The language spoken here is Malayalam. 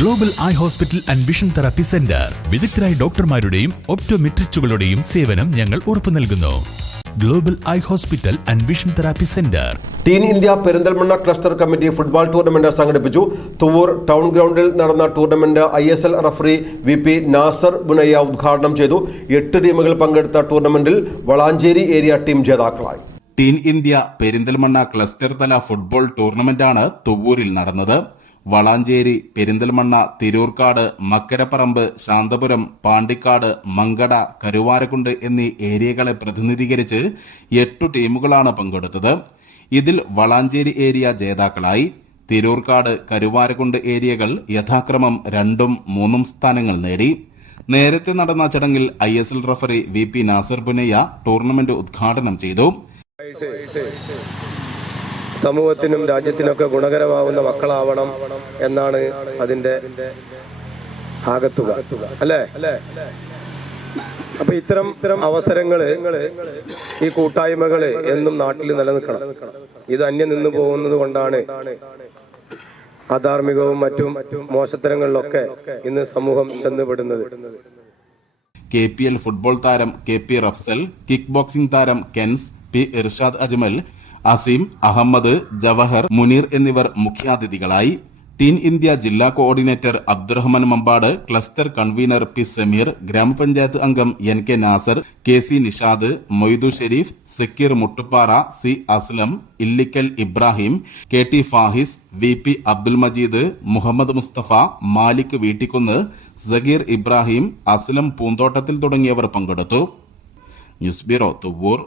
Global eye hospital and vision therapy centre വിദഗ്ധരായ ഡോക്ടർമാരുടെയും ഒപ്റ്റോമെട്രിസ്റ്റുകളുടെയും സേവനം ഞങ്ങൾ ഉറപ്പു നൽകുന്നു. Global eye hospital and vision therapy centre team India Perinthalmanna cluster committee football tournament സംഘടിപ്പിച്ചു. തുവൂർ ടൗൺ ഗ്രൗണ്ടിൽ നടന്ന tournament I S L referee V P Nasar Bunayya ഉദ്ഘാടനം ചെയ്തു. എട്ട് ടീമുകൾ പങ്കെടുത്ത ടൂർണമെന്റിൽ വളാഞ്ചേരി ഏരിയ ടീം ജേതാക്കളായി. ടീം ഇന്ത്യ പെരിന്തൽമണ്ണ ക്ലസ്റ്റർ തല ഫുട്ബോൾ ടൂർണമെന്റാണ് തുവൂരിൽ നടന്നത്. വളാഞ്ചേരി പെരിന്തൽമണ്ണ തിരൂർക്കാട് മക്കരപ്പറമ്പ് ശാന്തപുരം പാണ്ടിക്കാട് മങ്കട കരുവാരക്കുണ്ട് എന്നീ ഏരിയകളെ പ്രതിനിധീകരിച്ച് എട്ടു ടീമുകളാണ് പങ്കെടുത്തത്. ഇതിൽ വളാഞ്ചേരി ഏരിയ ജേതാക്കളായി തിരൂർക്കാട് കരുവാരക്കുണ്ട് ഏരിയകൾ യഥാക്രമം രണ്ടും മൂന്നും സ്ഥാനങ്ങൾ നേടി. നേരത്തെ നടന്ന ചടങ്ങിൽ I S L referee V P Nasar Punayya tournament ഉദ്ഘാടനം ചെയ്തു. സമൂഹത്തിനും രാജ്യത്തിനൊക്കെ ഗുണകരമാവുന്ന മക്കളാവണം എന്നാണ് അതിന്റെ ആകത്തുക. അല്ലേ? അപ്പൊ ഇത്തരം ഇത്തരം അവസരങ്ങൾ ഈ കൂട്ടായ്മകൾ എന്നും നാട്ടിൽ നിലനിൽക്കണം. ഇത് അന്യം നിന്ന് പോകുന്നത് കൊണ്ടാണ് അധാർമികവും മറ്റും മോശത്തരങ്ങളിലൊക്കെ ഇന്ന് സമൂഹം ചെന്നുപെടുന്നത്. കെ പി എൽ ഫുട്ബോൾ താരം K P Rafsal kick boxing താരം കെൻസ് പി ഇർഷാദ് അജ്മൽ അസീം അഹമ്മദ് ജവഹർ മുനീർ എന്നിവർ മുഖ്യാതിഥികളായി ടീൻ ഇന്ത്യ ജില്ലാ coordinator Abdurahman Mampad cluster convener P Sameer ഗ്രാമപഞ്ചായത്ത് അംഗം N K Nasar K C Nishad Moidu Shareef Sakkir Muttuppara C Aslam Illikkal Ibrahim K T Fahis V P Abdul Majeed Muhammad Musthafa Malik Veettikkunnu Sageer Ibrahim Aslam Poonthottathil തുടങ്ങിയവർ പങ്കെടുത്തു. News bureau Thuvur